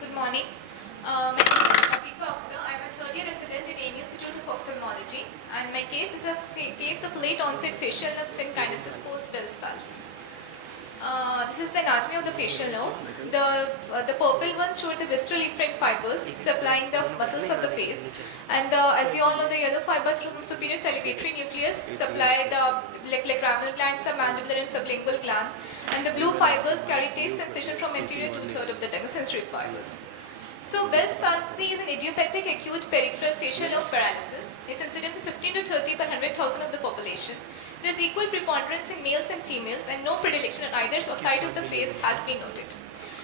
Good morning. My name is Afifa Akhtar. I am a third year resident in AIIMS Institute of Ophthalmology, and my case is a case of late onset facial nerve synkinesis post Bell's palsy. This is the anatomy of the facial nerve. The purple ones show the visceral efferent fibers supplying the muscles of the face, and as we all know, the yellow fibers from superior salivatory nucleus supply the lacrimal gland, submandibular and sublingual gland, and the blue fibers carry taste sensation from anterior two-thirds of the tongue, sensory fibers. So Bell's palsy is an idiopathic acute peripheral facial nerve paralysis. Its incidence is 15 to 30 per 100,000 of the population. There is equal preponderance in males and females, and no predilection on either side of the face has been noted.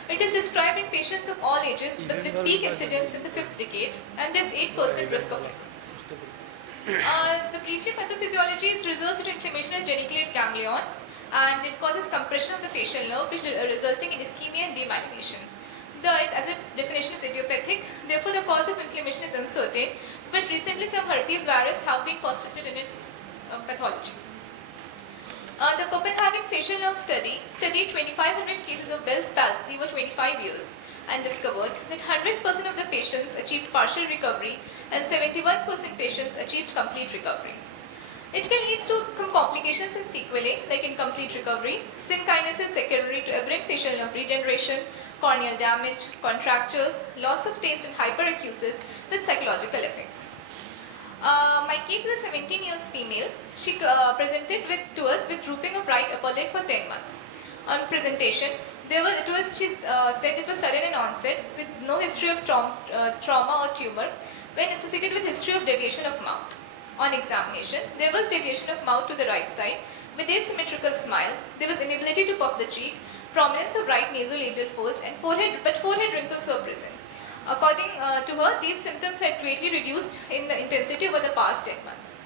It is described in patients of all ages, but with peak incidence in the 5th decade, and there is 8% risk of recurrence. The briefly pathophysiology is results in inflammation of geniculate ganglion, and it causes compression of the facial nerve, which resulting in ischemia and demyelination. As its definition is idiopathic, therefore the cause of inflammation is uncertain, but recently some herpes virus have been postulated in its pathology. The Copenhagen facial nerve study studied 2,500 cases of Bell's palsy over 25 years and discovered that 100% of the patients achieved partial recovery and 71% patients achieved complete recovery. It can lead to complications in sequelae like incomplete recovery, synkinesis secondary to aberrant facial nerve regeneration, corneal damage, contractures, loss of taste and hyperacusis with psychological effects. My case is a 17 years female. She presented to us with drooping of right upper lip for 10 months. On presentation, she said it was sudden in onset with no history of trauma or tumor when associated with history of deviation of mouth. On examination, there was deviation of mouth to the right side with asymmetrical smile. There was inability to puff the cheek, prominence of right nasolabial folds, and forehead wrinkles were present. According to her, these symptoms had greatly reduced in the intensity over the past 10 months.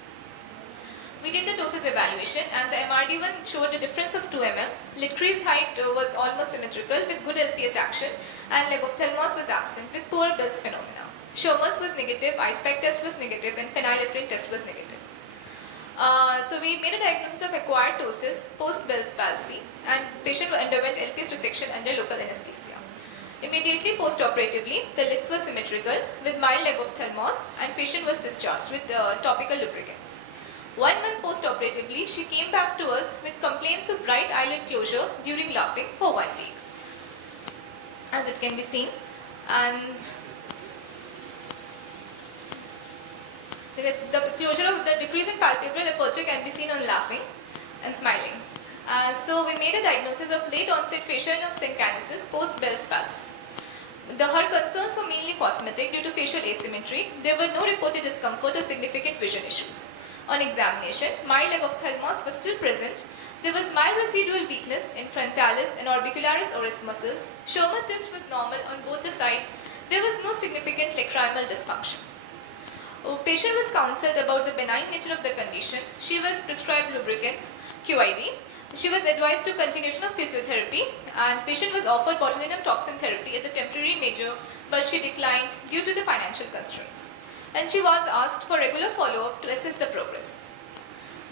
We did the doses evaluation, and the MRD1 showed a difference of 2 mm. Lid crease height was almost symmetrical with good LPS action, and leg ophthalmos was absent with poor Bell's phenomena. Schirmer's was negative, iSpec test was negative, and phenylephrine test was negative. So we made a diagnosis of acquired ptosis post Bell's palsy, and patient underwent LPS resection under local anesthesia. Immediately post-operatively, the lids were symmetrical with mild leg ophthalmos, and patient was discharged with topical lubricants. 1 month post-operatively, she came back to us with complaints of right eyelid closure during laughing for 1 week, as it can be seen, and the closure of the decrease in palpebral aperture can be seen on laughing and smiling. So we made a diagnosis of late onset facial nerve synkinesis post Bell's palsy. Her concerns were mainly cosmetic due to facial asymmetry. There were no reported discomfort or significant vision issues. On examination, mild leg ophthalmos was still present. There was mild residual weakness in frontalis and orbicularis oris muscles. Schirmer test was normal on both the sides. There was no significant lacrimal dysfunction. Patient was counseled about the benign nature of the condition. She was prescribed lubricants, QID. She was advised to continuation of physiotherapy, and patient was offered botulinum toxin therapy as a temporary measure, but she declined due to the financial constraints. And she was asked for regular follow-up to assess the progress.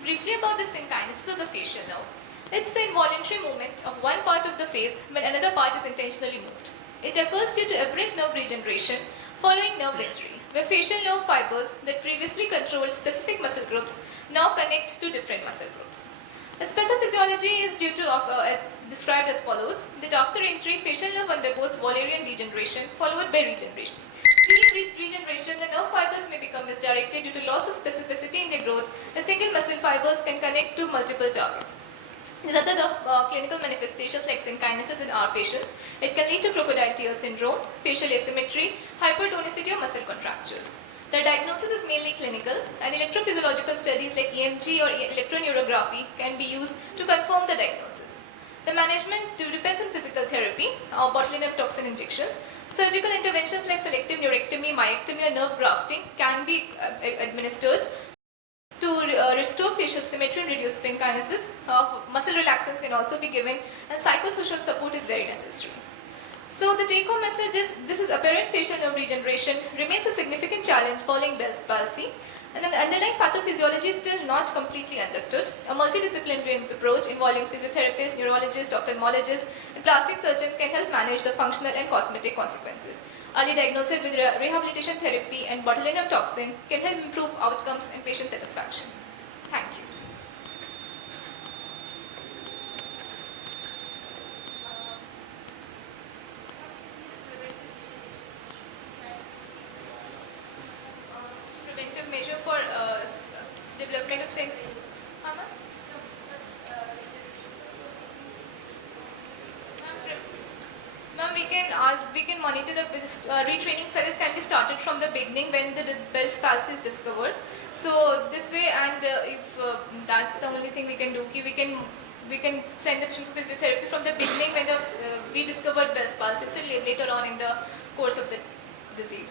Briefly about the synkinesis of the facial nerve. It's the involuntary movement of one part of the face when another part is intentionally moved. It occurs due to aberrant nerve regeneration following nerve injury, where facial nerve fibers that previously controlled specific muscle groups now connect to different muscle groups. As pathophysiology is due to, as described as follows, that after injury, facial nerve undergoes Wallerian degeneration followed by regeneration. During regeneration, the nerve fibers may become misdirected due to loss of specificity in their growth, as single muscle fibers can connect to multiple targets. These are the clinical manifestations like synkinesis in our patients. It can lead to crocodile tear syndrome, facial asymmetry, hypertonicity or muscle contractures. The diagnosis is mainly clinical, and electrophysiological studies like EMG or electroneurography can be used to confirm the diagnosis. The management depends on physical therapy or botulinum toxin injections. Surgical interventions like selective neurectomy, myectomy or nerve grafting can be administered to restore facial symmetry and reduce synkinesis. Muscle relaxants can also be given, and psychosocial support is very necessary. So the take-home message is, this is apparent facial nerve regeneration remains a significant challenge following Bell's palsy, And then the underlying pathophysiology is still not completely understood. A multidisciplinary approach involving physiotherapists, neurologists, ophthalmologists, and plastic surgeons can help manage the functional and cosmetic consequences. Early diagnosis with rehabilitation therapy and botulinum toxin can help improve outcomes and patient satisfaction. Thank you. Preventive measure for development of sin. Ma'am, we can monitor the retraining studies can be started from the beginning when the Bell's palsy is discovered. So this way, and if that's the only thing we can do, we can send the patient to physiotherapy from the beginning when we discovered Bell's palsy, so later on in the course of the disease.